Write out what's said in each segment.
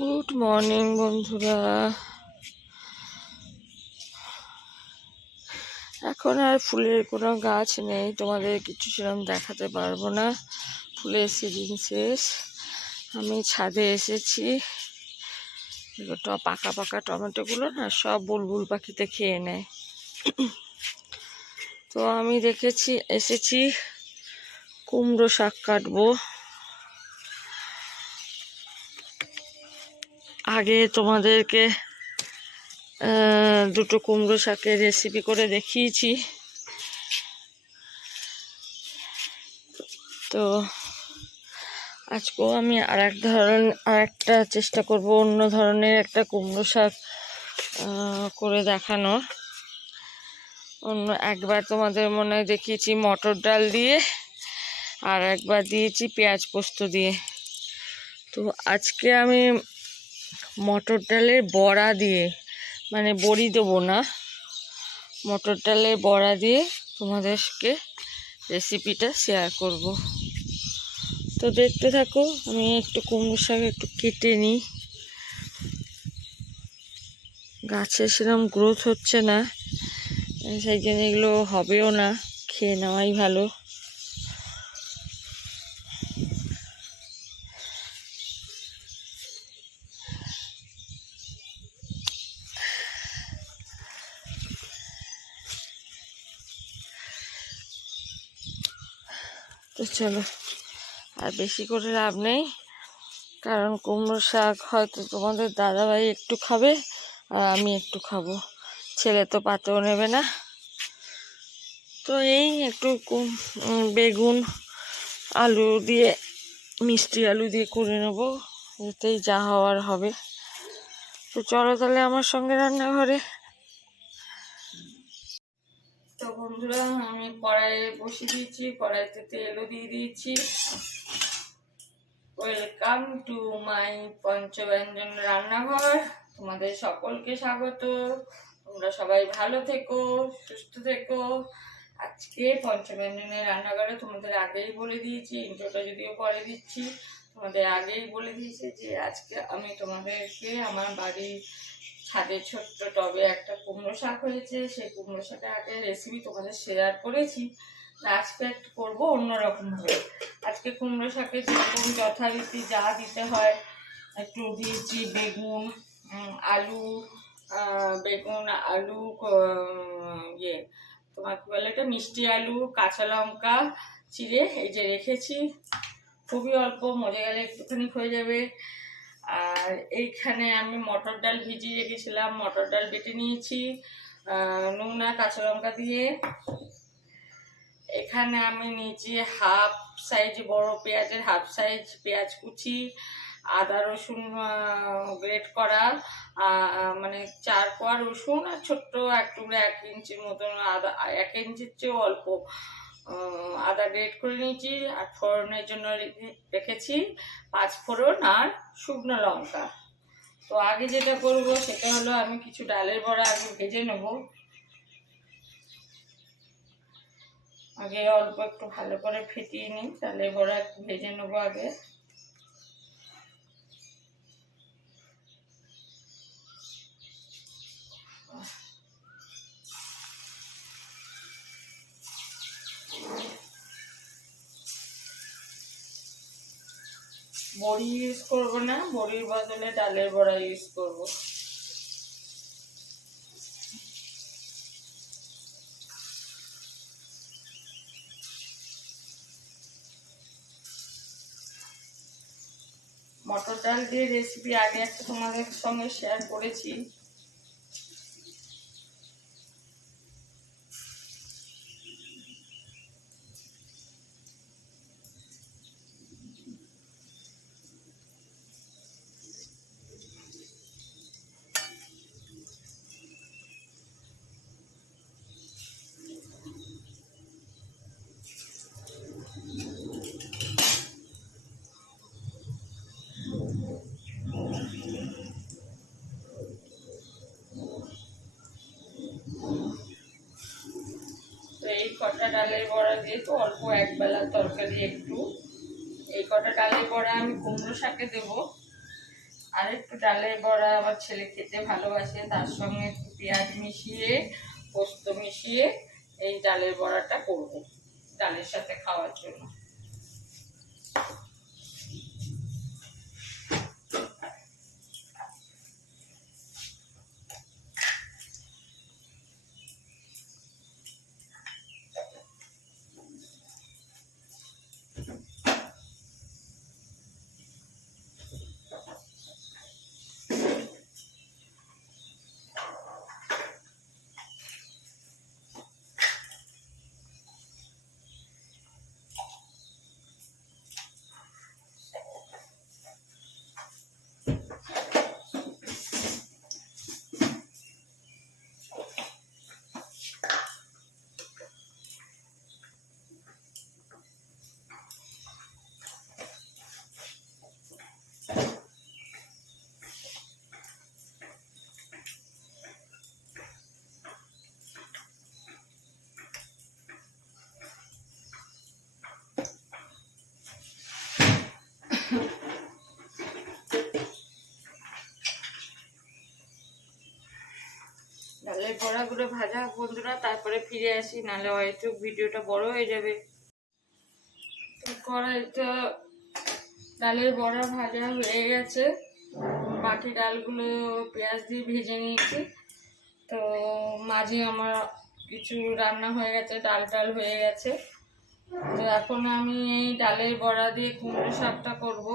Good morning বন্ধুরা। এখন আর ফুলের কোনো গাছ নেই, তোমাদের কিছু সেরকম দেখাতে পারবো না, ফুলের সিজন শেষ। আমি ছাদে এসেছি, পাকা পাকা টমেটোগুলো না সব বুলবুল পাখিতে খেয়ে নেয়। তো আমি এসেছি কুমড়ো শাক কাটবো। আগে তোমাদেরকে দুটো কুমড়ো শাকের রেসিপি করে দেখিয়েছি, তো আজকেও আমি আরেকটা চেষ্টা করব, অন্য ধরনের একটা কুমড়ো শাক করে দেখানোর। একবার তোমাদের মনে হয় দেখিয়েছি মটর ডাল দিয়ে, আর একবার দিয়েছি পেঁয়াজ পোস্ত দিয়ে। তো আজকে আমি মটর ডালের বড়া দিয়ে, মানে বড়ি দেবো না, মটর ডালের বড়া দিয়ে তোমাদেরকে রেসিপিটা শেয়ার করব। তো দেখতে থাকো। আমি একটু কুমড়ো শাক একটু কেটে নিই, গাছে সেরকম গ্রোথ হচ্ছে না, সেই জন্য এগুলো হবেও না, খেয়ে নেওয়াই ভালো। তো চলো, আর বেশি করে লাভ নেই, কারণ কুমড়ো শাক হয়তো তোমাদের দাদাভাই একটু খাবে আর আমি একটু খাবো, ছেলে তো পাতেও নেবে না। তো এই একটু বেগুন আলু দিয়ে, মিষ্টি আলু দিয়ে করে নেবো, এতেই যা হওয়ার হবে। তো চলো তাহলে আমার সঙ্গে রান্নাঘরে। তো বন্ধুরা, আমি কড়াইয়ে বসিয়ে দিয়েছি, কড়াইতে তেলও দিয়ে দিয়েছি। ওয়েলকাম টু মাই পঞ্চব্যঞ্জন রান্নাঘর, তোমাদের সকলকে স্বাগত। তোমরা সবাই ভালো থেকো, সুস্থ থেকো। আজকে পঞ্চব্যঞ্জনের রান্নাঘরে তোমাদের আগেই বলে দিয়েছি, ইন্ট্রোটা যদিও পরে দিচ্ছি, তোমাদের আগেই বলে দিয়েছি যে আজকে আমি তোমাদেরকে আমার বাড়ির ছাদে ছোট্ট টবে একটা কুমড়ো শাক হয়েছে, সেই কুমড়ো শাকের আগে রেসিপি তোমাদের শেয়ার করেছি। আজকে একটু করবো অন্যরকমভাবে। আজকে কুমড়ো শাকে যেরকম যথারীতি যা দিতে হয় একটু দিয়েছি, বেগুন আলু, ইয়ে তোমার কি বলে এটা, মিষ্টি আলু, কাঁচা লঙ্কা চিড়ে এই যে রেখেছি, খুবই অল্প, মজে গেলে একটুখানি হয়ে যাবে। আর এইখানে আমি মটর ডাল ভিজিয়ে রেখেছিলাম, মটর ডাল বেটে নিয়েছি নুন আর কাঁচা লঙ্কা দিয়ে। এখানে আমি নিয়েছি হাফ সাইজ বড় পেঁয়াজের হাফ সাইজ পেঁয়াজ কুচি, আদা রসুন গ্রেট করা, মানে 4 কোয়া রসুন, আর ছোট্ট এক টুকরো 1 ইঞ্চির মতন আদা, 1 ইঞ্চির চেয়েও অল্প আদা গ্রেট করে নিয়েছি। আর ফোড়নের জন্য রেখেছি 5 ফোড়ন আর শুকনো লঙ্কা। তো আগে যেটা করব সেটা হলো, আমি কিছু ডালের বড়া আগে ভেজে নেব। আগে অল্প একটু ভালো করে ফেটিয়ে নিই, ডালের বড়া একটু ভেজে নেবো আগে। বড়ি ইউজ করবো না, বড়ির বদলে ডালের বড়া ইউজ করব। মটর ডাল দিয়ে রেসিপি আগে একটা তোমাদের সঙ্গে শেয়ার করেছি। এই কটা ডালের বড়া দিয়ে তো অল্প একবেলার তরকারি, একটু এই কটা ডালের বড়া আমি কুমড়ো শাকে দেবো। আর একটু ডালের বড়া আমার ছেলে খেতে ভালোবাসে, তার সঙ্গে একটু পেঁয়াজ মিশিয়ে পোস্ত মিশিয়ে এই ডালের বড়াটা করব ডালের সাথে খাওয়ার জন্য। ডালের বড়াগুলো ভাজা বন্ধুরা, তারপরে ফিরে আসি, নাহলে হয়তো ভিডিওটা বড় হয়ে যাবে। তো কড়াইটা ডালের বড়া ভাজা হয়ে গেছে, বাকি ডালগুলো পেঁয়াজ দিয়ে ভেজে নিয়েছি। তো মাঝে আমার কিছু রান্না হয়ে গেছে, ডাল হয়ে গেছে। তো এখন আমি এই ডালের বড়া দিয়ে কুমড়ো শাকটা করব,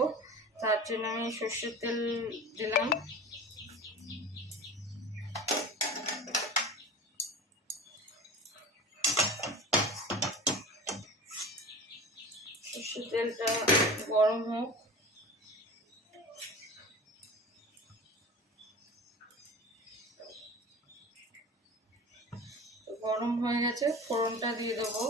তার জন্য আমি সর্ষের তেল দিলাম। সর্ষের তেলটা গরম হোক। গরম হয়ে গেছে, ফোড়নটা দিয়ে দেবো।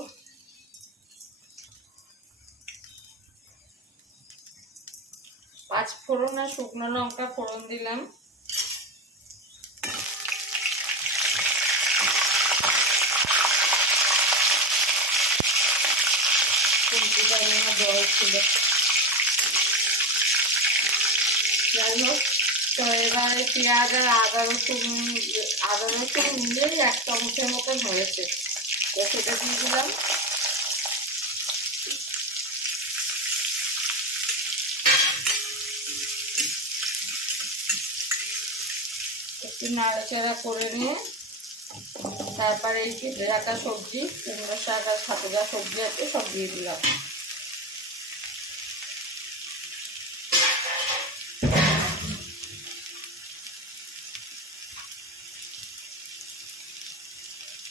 পাঁচ ফোড়ন আর শুকনো লঙ্কা ফোড়ন দিলাম। জল ছিল, যাই হোক। তো এবারে পেঁয়াজ আর আদা রসুন মিলে 1 চামচের মতন হয়েছে, তো সেটা দিয়ে দিলাম। একটু নাড়াচাড়া করে নিয়ে তারপরে এই কেটে রাখা সবজি, কুমড়ো শাক আর সাথে যা সবজি আছে সব দিয়ে দিলাম।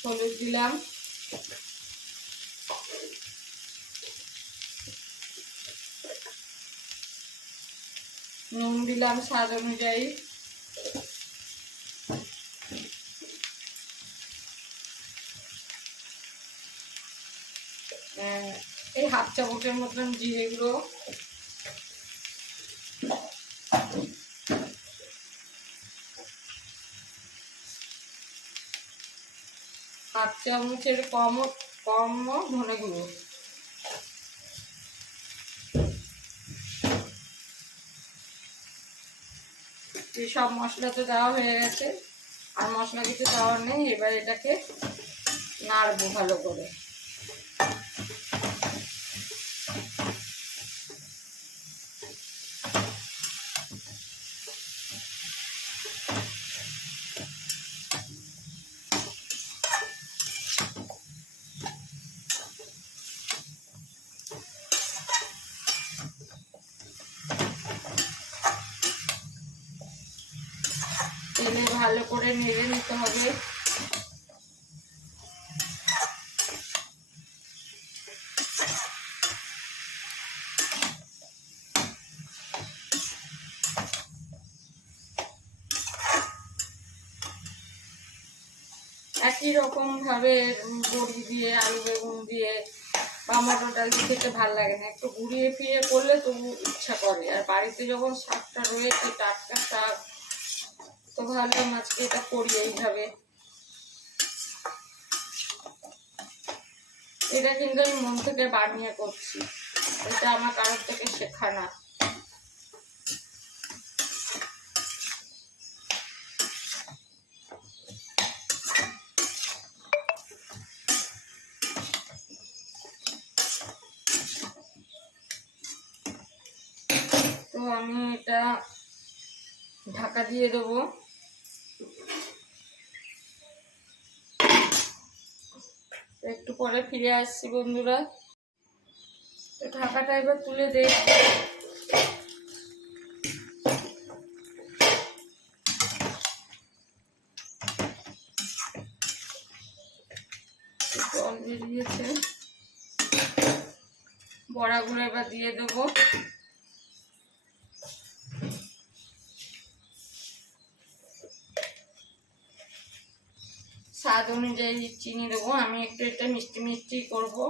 হলুদ দিলাম, নুন দিলাম স্বাদ অনুযায়ী, এই 1/2 চামচের মতন জিরে গুঁড়ো, হাফ চামচের কম ধনে গুঁড়ো, সব মশলা তো দেওয়া হয়ে গেছে, আর মশলা কিছু দেওয়ার নেই। এবার এটাকে নাড়বো ভালো করে। তেলে ভালো করে নেড়ে নিতে হবে। একই রকম ভাবে বড়ি দিয়ে, আলু বেগুন দিয়ে বা মটর ডাল দিয়ে খেতে ভালো লাগে না, একটু ঘুরিয়ে ফিরিয়ে করলে তবু ইচ্ছা করে। আর বাড়িতে যখন শাকটা রয়েছে, টাটকা শাক, তো ভাবলাম আজকে এটা করি এইভাবে। এটা কিন্তু আমি মন থেকে বানিয়ে করছি, এটা আমার কারোর থেকে শেখা না। ঢাকা দিয়ে দেবো। একটু পরে ফিরে আসছি বন্ধুরা। তো ঢাকাটা এবার তুলে দেই। জল বেরিয়েছে, বড়াগুলো এবার দিয়ে দেবো। স্বাদ অনুযায়ী চিনি দেবো, আমি একটু এটা মিষ্টি মিষ্টি করবো।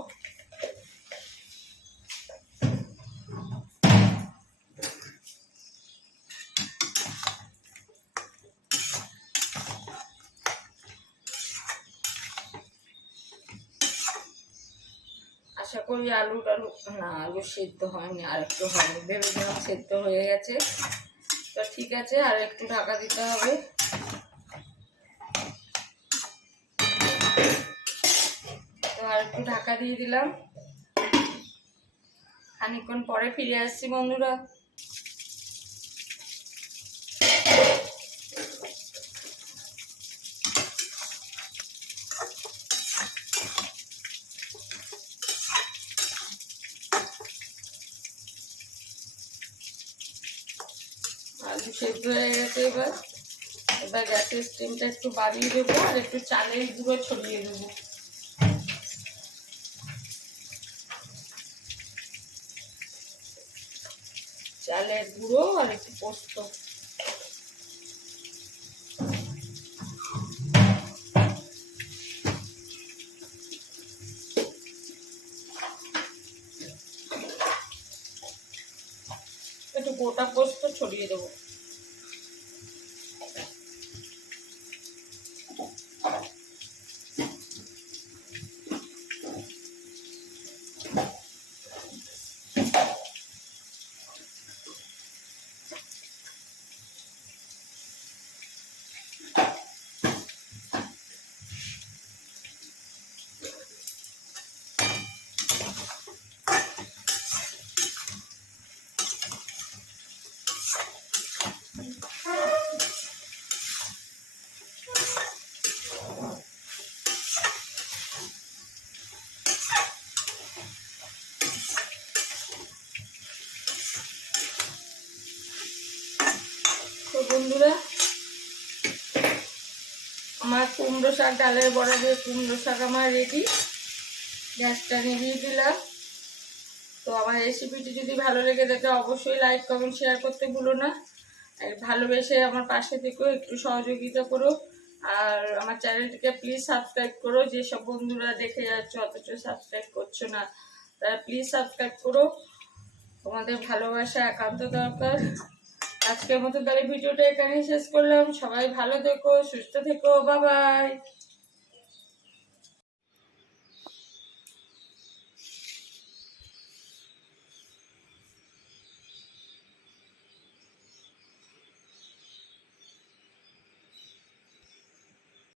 আশা করি আলু না, আলু সেদ্ধ হয়নি, আর একটু হবে, ভেবেছিলাম সেদ্ধ হয়ে গেছে। তো ঠিক আছে, আর একটু ঢাকা দিতে হবে। তো আর একটু ঢাকা দিয়ে দিলাম, খানিকক্ষণ পরে ফিরে আসছি বন্ধুরা। আলু সেদ্ধ হয়ে গেছে। এবার গ্যাসের স্টিমটা একটু বাড়িয়ে দেবো, আর একটু চালের গুঁড়ো ছড়িয়ে দেবো। চালের গুঁড়ো আর একটু পোস্ত। একটু গোটা পোস্ত ছড়িয়ে দেবো। তো বন্ধুরা, আমার কুমড়ো শাক, ডালের বড়া দিয়ে কুমড়ো শাক আমার রেডি। গ্যাসটা নিভিয়ে দিলাম। তো আমার রেসিপিটি যদি ভালো লেগে থাকে অবশ্যই লাইক কমেন্ট শেয়ার করতে ভুলো না। আর ভালোবেসে আমার পাশে থেকেও একটু সহযোগিতা করো। আর আমার চ্যানেলটিকে প্লিজ সাবস্ক্রাইব করো। যেসব বন্ধুরা দেখে যাচ্ছ অথচ সাবস্ক্রাইব করছো না, তারা প্লিজ সাবস্ক্রাইব করো। তোমাদের ভালোবাসা একান্ত দরকার। আজকের মতো তাহলে ভিডিওটা এখানেই শেষ করলাম। সবাই ভালো থেকো, সুস্থ থেকো, বাই বাই।